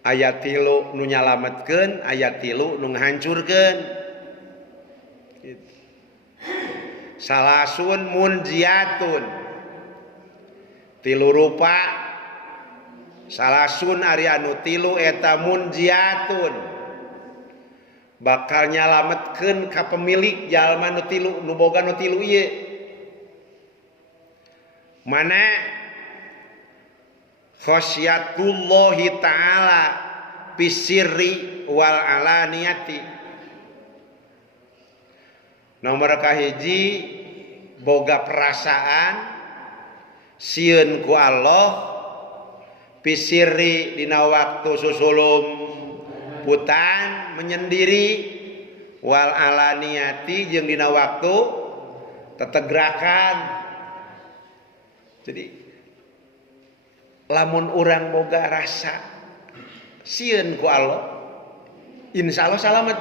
Ayat 3 nu nyalametkeun, ayat 3 nu ngahancurkeun. Gitu. Salasun munjiatun. 3 rupa. Salasun ari anu 3 eta munjiatun. Bakal nyalametkeun ka pemilik jalma nu 3 nu boga nu 3 ieu. Mana khasyatullahi ta'ala bisirri wal alaniyati. Nomor kahiji boga perasaan sieun ku Allah bisirri dina waktu susulum putan menyendiri wal alaniyati jeung dina waktu tetegrakan. Jadi lamun urang boga rasa sieun ku Allah, insya Allah salamet.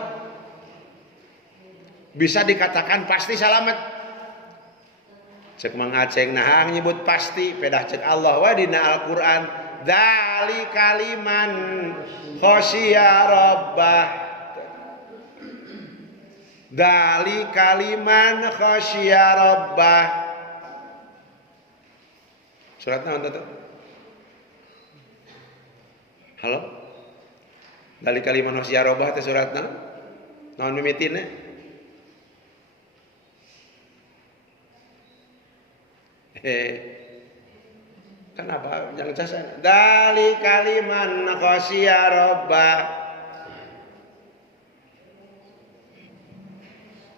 Bisa dikatakan pasti salamet. Cek Mang Aceng nahang nyebut pasti, pedah cek Allah wa dina Al-Qur'an, dzalika liman khosya rabbah. Dzalika liman khosya rabbah. Surat naon tuh? Halo? Dari kalimat khosya rabbah teh suratna naon mimitina? Kenapa jangan casan? Dari kalimat khosya rabbah.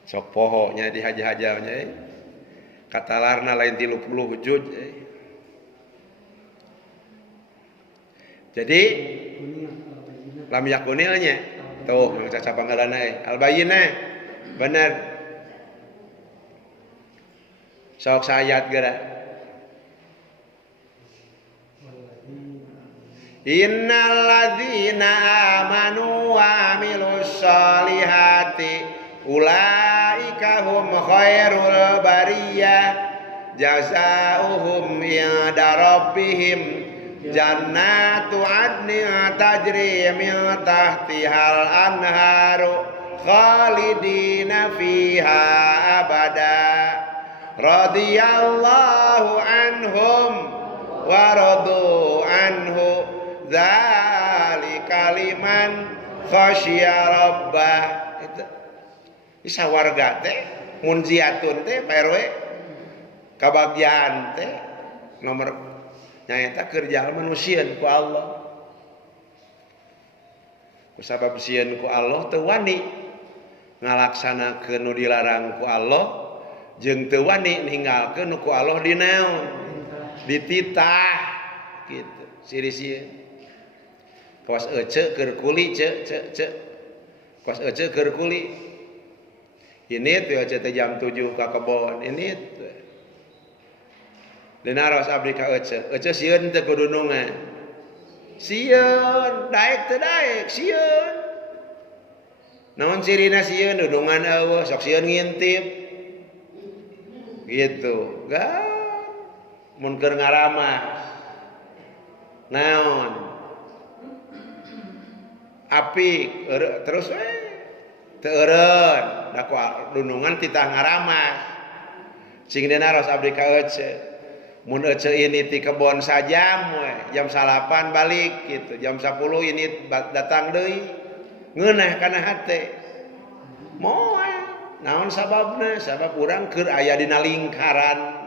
Sok pohonya dihaja-hajanya katalarna lain 30 hujud. Jadi lam yakunilnya tuh yang caca panggalana al-bayyinah bener sok sayat geura innal ladzina amanu wa amilus solihati ulaika hum khairul bariyah jazaohum inda rabbihim jannatu adnin tajri min tahtihal anharu khalidina fiha abada radhiyallahu anhum wa radu anhu dzalika liman khasya rabbah. Itu bisa warga teh munjiatun teh PRW kabagian teh nomor nyaeta kerja manusia ku Allah. Kusabab sieun ku Allah teu wani ngalaksanakeun nu dilarang ku Allah jeung teu wani ninggalkeun ku Allah dinaon dititah kitu siri sieun. Kawas ece keur kuli ce. Kawas ece keur kuli. Ini teh ece teh jam 7 ka kebon ini teh. Dina ros abdi ka ece sieun teh kudunungan. Sieun, daek teh daek, sieun. Naon cirina sieun dudungan eueuh, sok sieun ngintip. Gitu. Gah. Mun keur ngaramas. Naon? Apik, terus teu eureun, da ku dudungan titah ngaramas. Cing dina ros abdi ka ece. Mun ece ini ti kebon sajam we, jam 8 balik gitu, jam 10 ini datang deui. Ngeunah kana hate. Moal. Naon sababna? Sabab urang keur aya dina lingkaran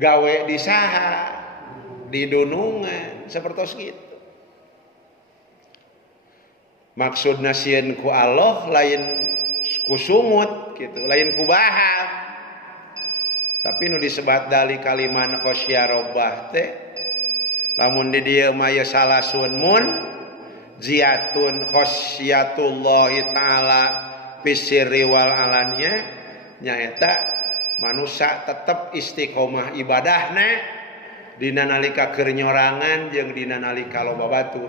gawe di saha? Di dunungan, sapertos kitu. Maksudna sieun ku Allah lain ku sumut gitu, lain ku baham. Tapi nu disebat dali kaliman khosya rabbah teh lamun di dieu mah salasun mun ziyatun khosyatullahi taala bisirri wal alaniyah nyaeta manusia tetep istiqomah ibadahna dina nalika keur nyorangan jeung dina nalika loba batur.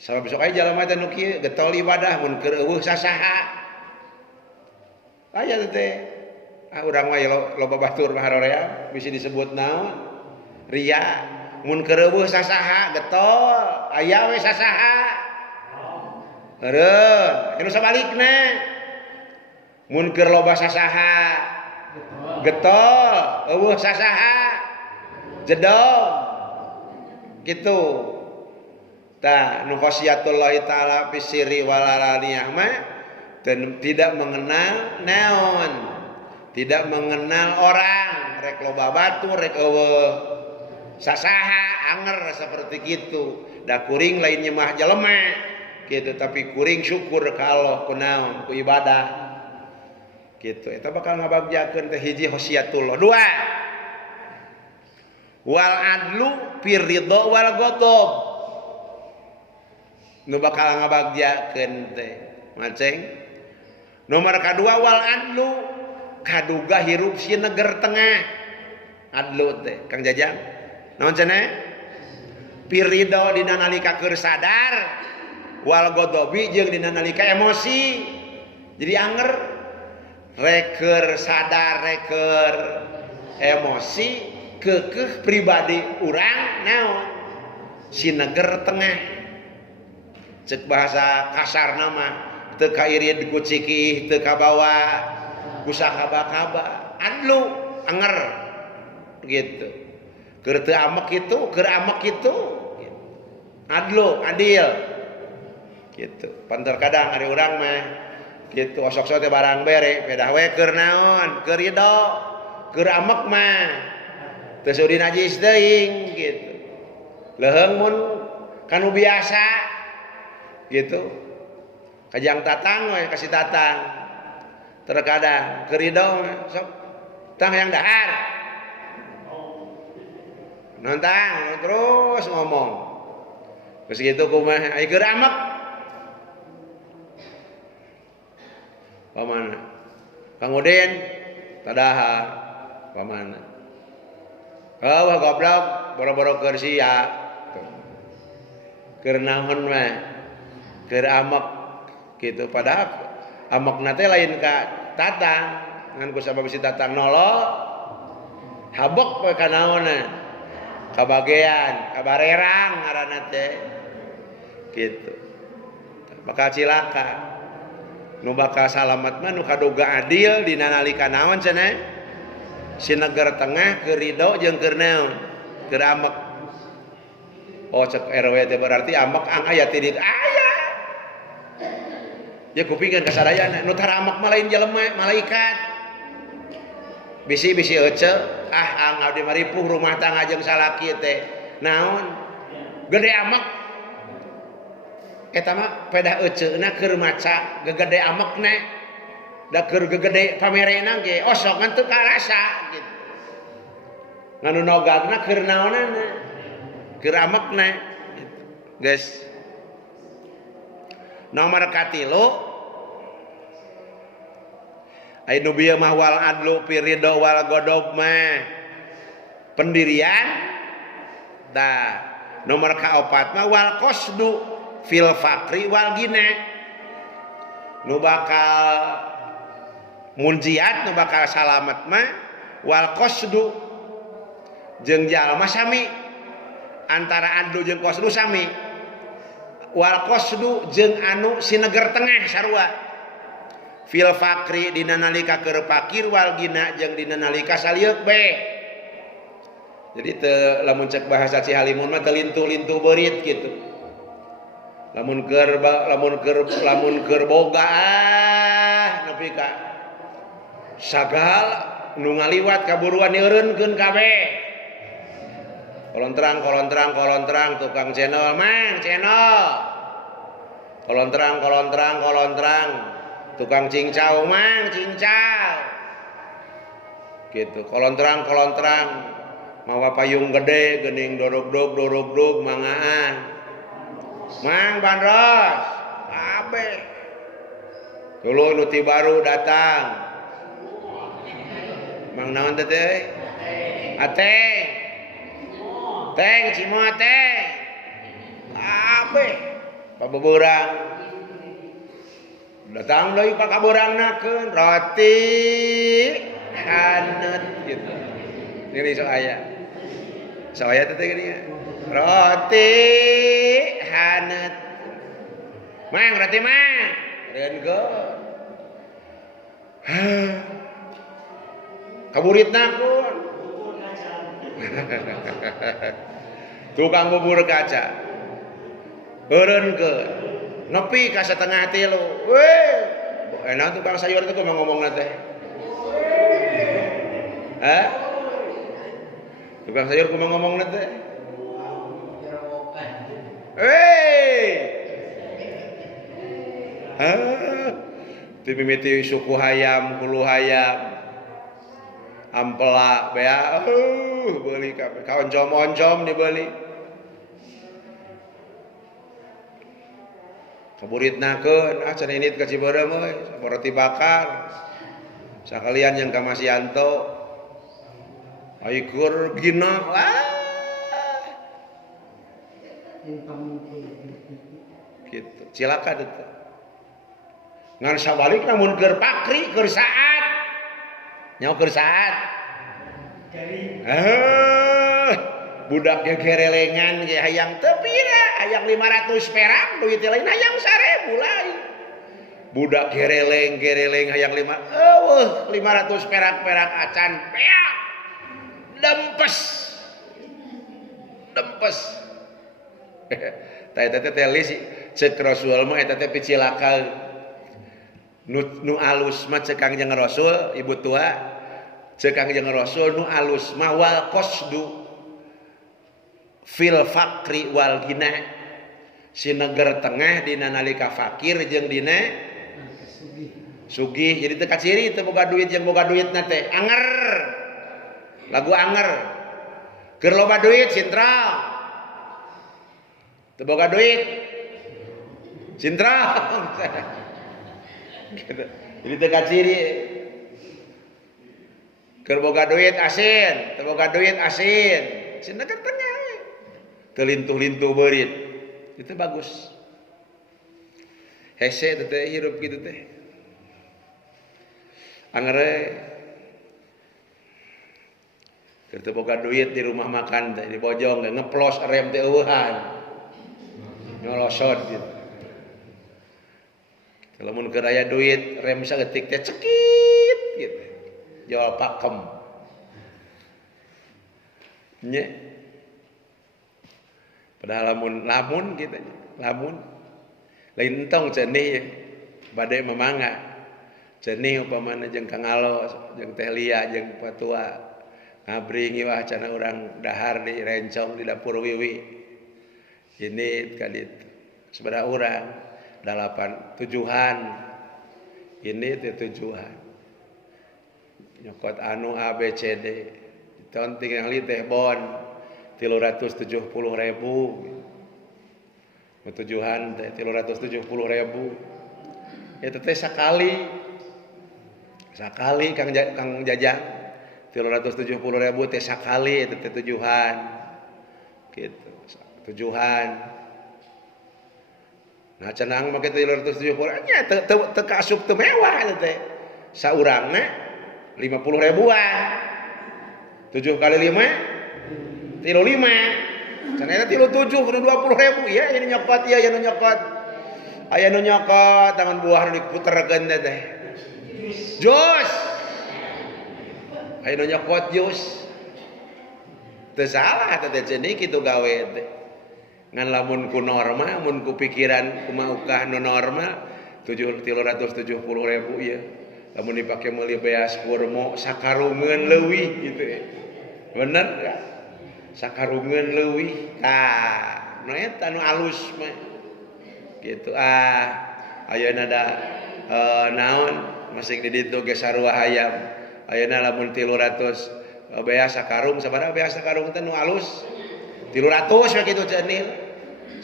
Sabab besok aya jalema teh nu kieu getol ibadah mun keur eueuh sasaha. Aya teh urang mah loba batur mah harorea bisa disebut naon? Ria. mun keur eueuh sasaha getol aya we sasaha eureun anu sabalikna mun keur loba sasaha getol eueuh sasaha jedong kitu tah nu khosiyatullah taala fi sirri wal alaniyah mah tidak mengenal naon tidak mengenal orang rek loba batu rek eueuh sasaha anger seperti kitu da kuring lain nyemah jelema kitu tapi kuring syukur ka Allah kunaon ku ibadah kitu eta bakal ngabagjakeun teh hiji khosiyatullah dua wal adlu fir ridha wal ghadab nu bakal ngabagjakeun teh maceng nomor kadua wal adlu kaduga hirup si neger tengah adlu teh Kang Jajang naon cenah pirido dina nalika keur sadar wal godobi jeung dina nalika emosi jadi anger reker sadar reker emosi keukeuh pribadi urang naon si neger tengah cek bahasa kasarna mah teu kairid ku cikih teu kabawa ku sakaba-kaba adlu anger gitu keur teu amek kitu keur amek kitu adlu adil gitu pan terkadang ari urang mah gitu osok-osok teh barang bere pedah we keur naon keur ridho keur amek mah teu sudi najis teuing gitu leuheung mun kanu biasa gitu kajang tatang we kasih tatang terkadang keur ridho sok tang yang dahar nonton terus ngomong terus gitu kumaha ai keur amek pamana Kang Udin tadahar pamana wah goblok boro-boro keur sia keur naon mah keur amek gitu padahal amekna teh lain ka tatang ngan ku sabab si tatang nolok habok we ka naonna kabagean kabarerang ngaranna teh gitu bakal cilaka nu bakal salamet mah nu kadoga adil dina nalika naon cenah si neger tengah keur ridho jeung keur naon keur amek oh cek RW teh berarti amek ang aya ti dieu aya ya kupingkeun kasadayana nu tara amek mah lain jelema malaikat bisi-bisi ece ang abdi maripuh rumah tangga jeung salaki teh naon gede amek eta mah pedah eceuna keur maca gegede amekna da keur gegede pamerena ge osok ngan teu karasa gitu nganu nogagna keur naonana keur amekna gitu. Geus nomor katilu ai nu bieu mah wal adlu fi ridho wal ghadab mah pendirian tah nomor kaopat mah wal qasdu fil faqri wal ghina nu bakal munjiat nu bakal salamet mah wal qasdu jeung jalma sami antara adlu jeung qasdu sami wal qasdu jeung anu si neger tengah sarua fil fakri dina nalika keur fakir wal gina jeung dina nalika salieuk be jadi teu lamun cek bahasa Cihalimun mah teu lintu-lintu beurit gitu lamun keur boga nepi ka sagala nu ngaliwat kaburuan dieureunkeun kabeh kolon terang tukang channel mang channel kolon terang tukang cincau mang cincau gitu kolon terang mawa payung gede geuning dorog mangaan mang bandros abe dulu nuti baru datang mang naon teh ateng teng cimoh teh abe pabeurang datang deui ka kaborangnakeun roti haneut gitu ini sok aya Saya teh gini ya. Roti hanet. Mang roti mang. Reunkeun. Kaburitna kun. Tukang bubur kaca. Eureunkeun. Nepi ka setengah 3. Weh. Enak tukang sayur teh kumaha ngomongna teh? Hah? Tukang sayur kumaha ngomongna teh? Ti mimiti suku hayam, hulu hayam, ampela, bea, beuli kabeh. Kaoncom-oncom dibeli. Kaburitnakeun, cenah init ka Ciberem euy, roti bakar. Sakalian yang ka Masyanto. Aikur gina, gitu. Cilaka deut. Ngan sabalik namun keur pakri keur saat. Nyaho keur saat. Budak ge gerelengan ge hayang teu pira, hayang 500 perak, duit lain hayang 1000 lain. Budak gereleng hayang 500 perak acan peak. Dempes. Tah eta teh telis ceuk Rasul mah eta teh picilaka. Nu alus mah ceuk Kangjeng Rasul, ibu tua. Ceuk Kangjeng Rasul nu alus mah wal qasdu fil fakri wal ghina. Si neger tengah dina nalika fakir jeung dina sugih. Jadi teu kaciri teu boga duit jeung boga duitna teh anger. Lagu anger. Keur loba duit sintrong. Teu boga duit sintrong. Gitu. Jadi teu kaciri. Keur boga duit asin, teu boga duit asin. Cenah kan tengah we. Teu lintuh-lintuh beurit. Itu bagus. Hese teh hirup kitu teh. Angere keur teu boga duit di rumah makan teh di bojong teh ngeplos rem teh eueuhan. Nyolosot gitu. Lamun keur aya duit rem saeutik teh cekit gitu. Jual pakem. Nya. Padahal lamun gitu. Lamun lain entong cenih bade memangga. Cenih upamana jeung Kang Alo, jeung Teh Lia, jeung Patua ngabringi wah cenah urang dahar di rencong di dapur Wiwi. Ini ka ditu. Sabaraha urang? 8 tujuhan. Ini teh tujuhan. Nyokot anu A B C D. Diton tingali teh bon 370.000. Tujuhan teh 370.000. Eta teh sakali Kang Jajang 370.000 teh sakali eta teh tujuhan. Gitu. Tujuhan. Nah cenang make 370 nya teu kaasup teu mewah teh. Saurangna 50 ribuan. 7 kali 5 35. Cenah eta 37 kudu 20.000 ya anu nyokot ya anu nyokot. Aya nu nyokot tangan buah nu diputerkeun teh. Jos. Aya nu nyokot jos. Teu salah teh cenah kitu gawe teh. Ngan lamun ku norma, mun ku pikiran kumaha ukah nu normal 370.000 ya. Lamun dipake meuli beas kurma sakarungeun leuwih gitu ya. Bener kan? Sakarungeun leuwih. Tah, nu eta nu alus mah. Gitu ayeuna da naon masih di ditu ge sarua hayam. Ayeuna lamun 300 beas sakarung sabaraha beas sakarung teh nu alus? 300 we kitu cenil.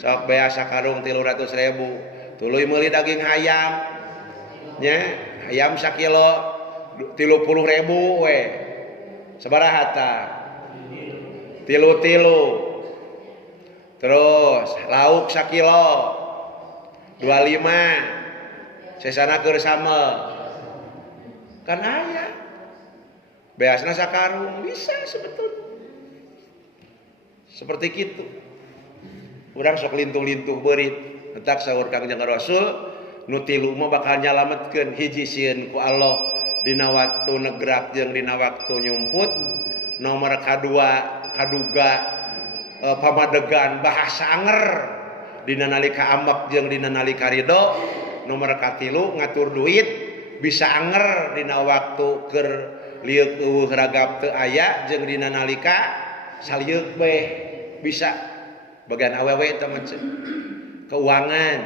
Sok beas sakarung 300.000. Tuluy meuli daging hayam. Nya, hayam sakilo 30.000 we. Sabaraha ta? Tilu. Terus lauk sakilo 25. Sesana keur samel. Kan aya. Beasna sakarung bisa sebetulnya. Seperti itu. Urang sok lintuh-lintuh beurit. Entak saur Kangjeng Rasul, nu tilu mah bakal nyalametkeun hiji sieun ku Allah dina waktu negrak jeung dina waktu nyumput. Nomor kadua kaduga pamadegan bahasa anger dina nalika amek jeung dina nalika ridho. Nomor katilu ngatur duit bisa anger dina waktu keur liuk eueuh ragap teu aya jeung dina nalika salieuk beh bisa. Bagian awewe teh keuangan.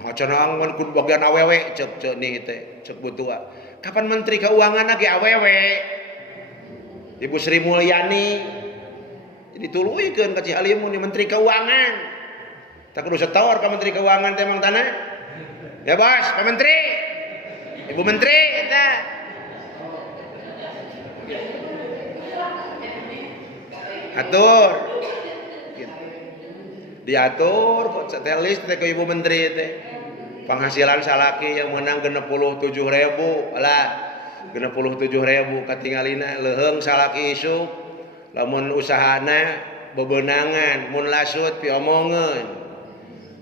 Nah cenah mun kudu bagian awewe cek nih teh cek butua. Kapan menteri keuangan lagi awewe? Ibu Sri Mulyani dituluykeun ka Cihalimun di menteri keuangan. Tak kudu setawar ka menteri keuangan teh emang tanah. Ya bos, Pak Menteri. Ibu Menteri eta. Atur. Diatur kok setelis teh ke Ibu Menteri teh. Penghasilan salaki yang menang 67.000 lah. 67.000 katingalina leuheung salaki isuk. Lamun usahana bebenangan, mun lasut piomongeun.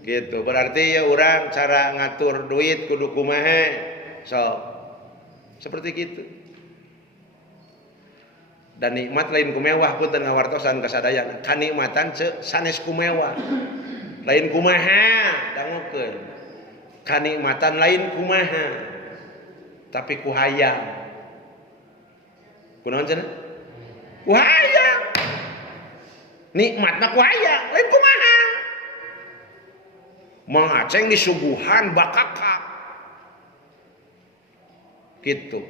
Gitu. Berarti ya urang cara ngatur duit kudu kumaha. So. Seperti gitu. Dan nikmat lain kumewah punten ngawartosan kasadayana. Kanikmatan sanes kumewah. Lain kumaha dangukeun. Kanikmatan lain kumaha. Tapi kuhayang. Kunaon cenah? Kuhayang. Nikmat mah kuhayang, lain kumaha. Mangaceng disuguhan bakakak. Gitu.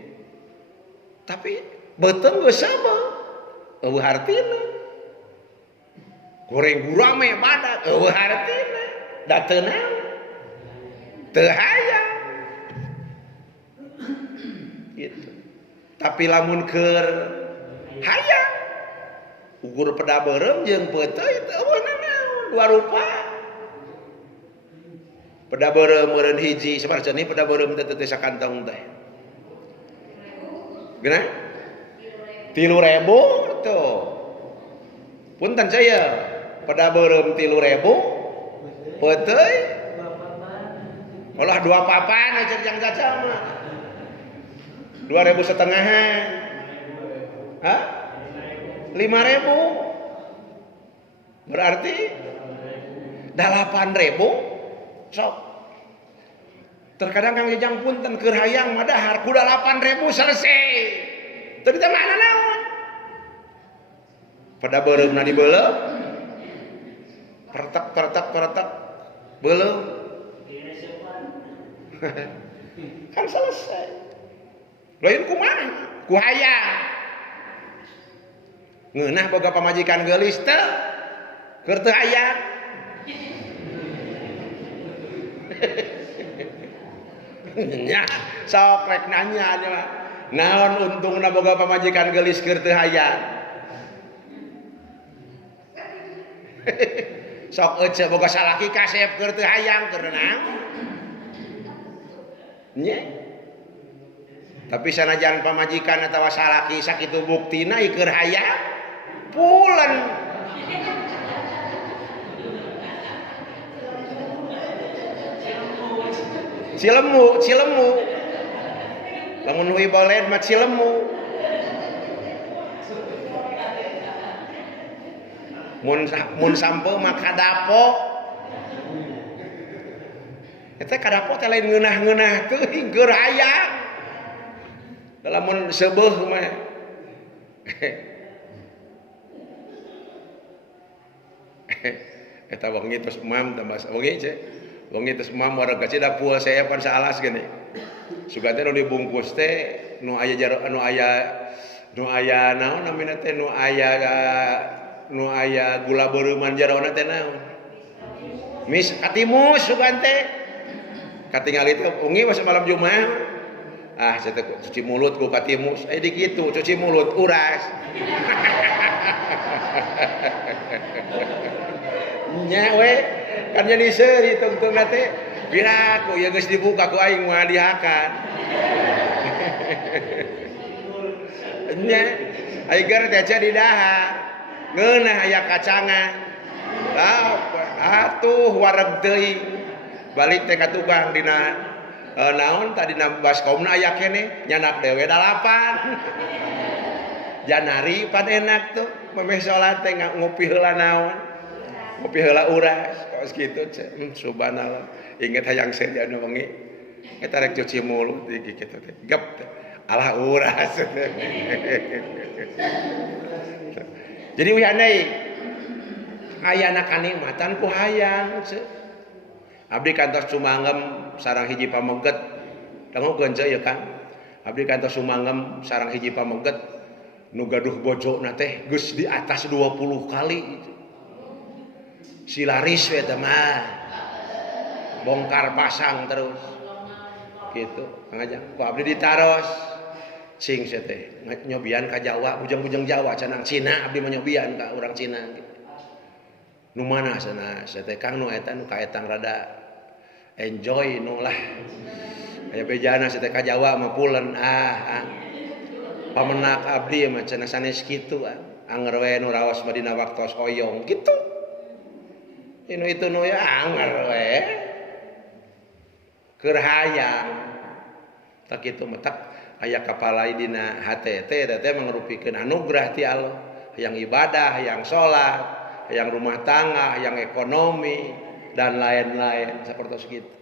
Tapi betul geus sama. Eueuh hartina. Goreng gurame badak eueuh hartina. Da teu naon. Teu hayang. Gitu. Tapi lamun keur hayang ukur peda beureum jeung peuteuy teu eueuhna naon, dua rupa. Peda beureum meureun hiji sabar cenah peda beureum teh teu sakantong teh. Gimana? 3.000 tuh. Punten saya pada beureum 3.000 peuteuy. Olah 2 papan aja yang caca mah. 2.000 setengahan. Hah? 5.000. Berarti 8.000 sok. Terkadang Kang Jajang punten keur hayang mah dahar kuda 8.000 selesai. Teu teh mana naon? Pada beureumna dibeuleuh. Pertek beuleuh. Kan selesai. Lain kumaha? Ku hayang. Ngeunah boga pamajikan geulis teh. Keur teu hayang. Nya sok rek nanya nya naon untungna boga pamajikan geulis keur teu hayang. Sok ece boga salaki kasep keur teu hayang keur naon. Nya tapi sanajan pamajikan atawa salaki sakitu buktina ieu keur hayang pulen. Cilemu. Lamun hui boled mah cilemu. Mun sampo mah kadapo. Eta kadapo teh lain ngeunah-ngeunah teuing keur hayang. Lamun seubeuh mah. Eta wengi tos mam tambah wengi ce. Wengi tos mam warga cida puel saya pan saalas gini. Suga teh nu dibungkus teh nu aya nu aya naon namina teh nu aya gula beureuman jarona teh naon. Mis katimus sugan teh. Katingali teh wengi pas malam Jumat. Ah saya teh cuci mulut ku katimus. Di kitu cuci mulut uras. Nya we kan jadi seuri tungtung teh biraku ya geus dibuka ku aing moal dihakan. Nya aing gara teh di dahar. ngeunah aya kacangan. Atuh wareg teuing. Balik teh ka tukang dina naon tadi baskomna aya keneh nyanak dewe dalapan. Janari pan enak tuh memeh salat teh ngopi heula naon. Ngopi heula uras kos kitu subhanallah. Inget hayang saya anu wengi. Eta rek cuci mulut kitu teh. Gep teh. Alah uras. Jadi wihanai ayana kanikmatan ku hayang. Abdi kantos sumangem sareng hiji pameget. Dangukeun ya Kang. Abdi kantos sumangem sareng hiji pameget nu gaduh bojona teh geus di atas 20 kali. Si laris we teh mah. Bongkar pasang terus. Gitu. Kang Ajang, ku abdi ditaros. Cing sia teh nyobian ka Jawa, bujang-bujang Jawa cenah Cina abdi mah nyobian ka urang Cina gitu. Nu mana cenah sia teh Kang nu eta nu kaetang rada enjoy nu lah. Aya bejana sia teh ka Jawa mah pulen pamenak abdi mah cenah sanes kitu anger we nu raos mah dina waktos hoyong gitu. Inu itu nu ya anger we. Keur hayang. Tak kitu mah tak aya kapalai dina hate teh eta teh mangrupikeun anugerah ti Allah. Yang ibadah, yang salat, yang rumah tangga, yang ekonomi dan lain-lain seperti itu.